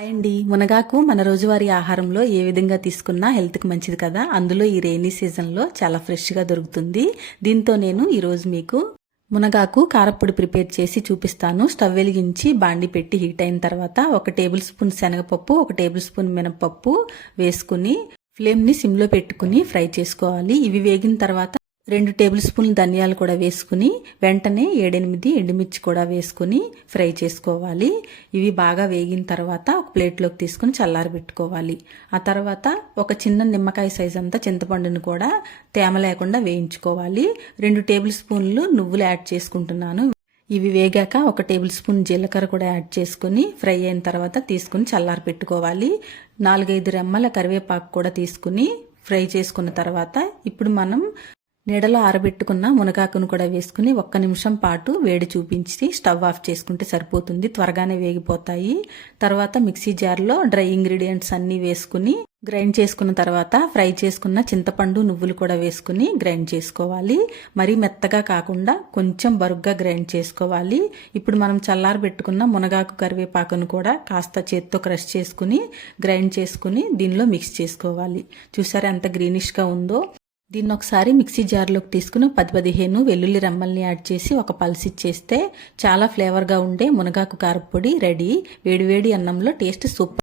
Hi అండి మునగాకు మన రోజువారీ ఆహారంలో ఏ విధంగా తీసుకున్నా హెల్త్కి మంచిది కదా. అందులో ఈ రెయినీ సీజన్లో చాలా ఫ్రెష్గా దొరుకుతుంది. దీంతో నేను ఈరోజు మీకు మునగాకు కారప్పొడి ప్రిపేర్ చేసి చూపిస్తాను. స్టవ్ వెలిగించి బాండి పెట్టి హీట్ అయిన తర్వాత ఒక టేబుల్ స్పూన్ శనగపప్పు ఒక టేబుల్ స్పూన్ మినపప్పు వేసుకుని ఫ్లేమ్ని సిమ్లో పెట్టుకుని ఫ్రై చేసుకోవాలి. ఇవి వేగిన తర్వాత రెండు టేబుల్ స్పూన్లు ధనియాలు కూడా వేసుకుని వెంటనే ఏడెనిమిది ఎండుమిర్చి కూడా వేసుకుని ఫ్రై చేసుకోవాలి. ఇవి బాగా వేగిన తర్వాత ఒక ప్లేట్లోకి తీసుకుని చల్లారి పెట్టుకోవాలి. ఆ తర్వాత ఒక చిన్న నిమ్మకాయ సైజ్ అంతా చింతపండుని కూడా తేమ లేకుండా వేయించుకోవాలి. రెండు టేబుల్ స్పూన్లు నువ్వులు యాడ్ చేసుకుంటున్నాను. ఇవి వేగాక ఒక టేబుల్ స్పూన్ జీలకర్ర కూడా యాడ్ చేసుకుని ఫ్రై అయిన తర్వాత తీసుకుని చల్లారి పెట్టుకోవాలి. నాలుగైదు రెమ్మల కరివేపాకు కూడా తీసుకుని ఫ్రై చేసుకున్న తర్వాత ఇప్పుడు మనం నీడలో ఆరబెట్టుకున్న మునగాకును కూడా వేసుకుని ఒక్క నిమిషం పాటు వేడి చూపించి స్టవ్ ఆఫ్ చేసుకుంటే సరిపోతుంది. త్వరగానే వేగిపోతాయి. తర్వాత మిక్సీ జార్లో డ్రై ఇంగ్రీడియంట్స్ అన్నీ వేసుకుని గ్రైండ్ చేసుకున్న తర్వాత ఫ్రై చేసుకున్న చింతపండు నువ్వులు కూడా వేసుకుని గ్రైండ్ చేసుకోవాలి. మరీ మెత్తగా కాకుండా కొంచెం బరుగ్గా గ్రైండ్ చేసుకోవాలి. ఇప్పుడు మనం చల్లారి పెట్టుకున్న మునగాకు కరివేపాకును కూడా కాస్త చేత్తో క్రష్ చేసుకుని గ్రైండ్ చేసుకుని దీనిలో మిక్స్ చేసుకోవాలి. చూసారా ఎంత గ్రీనిష్గా ఉందో? దీన్ని ఒకసారి మిక్సీ జార్లోకి తీసుకుని పది పదిహేను వెల్లుల్లి రెమ్మల్ని యాడ్ చేసి ఒక పల్స్ ఇచ్చేస్తే చాలా ఫ్లేవర్గా ఉండే మునగాకు కారపొడి రెడీ. వేడివేడి అన్నంలో టేస్ట్ సూపర్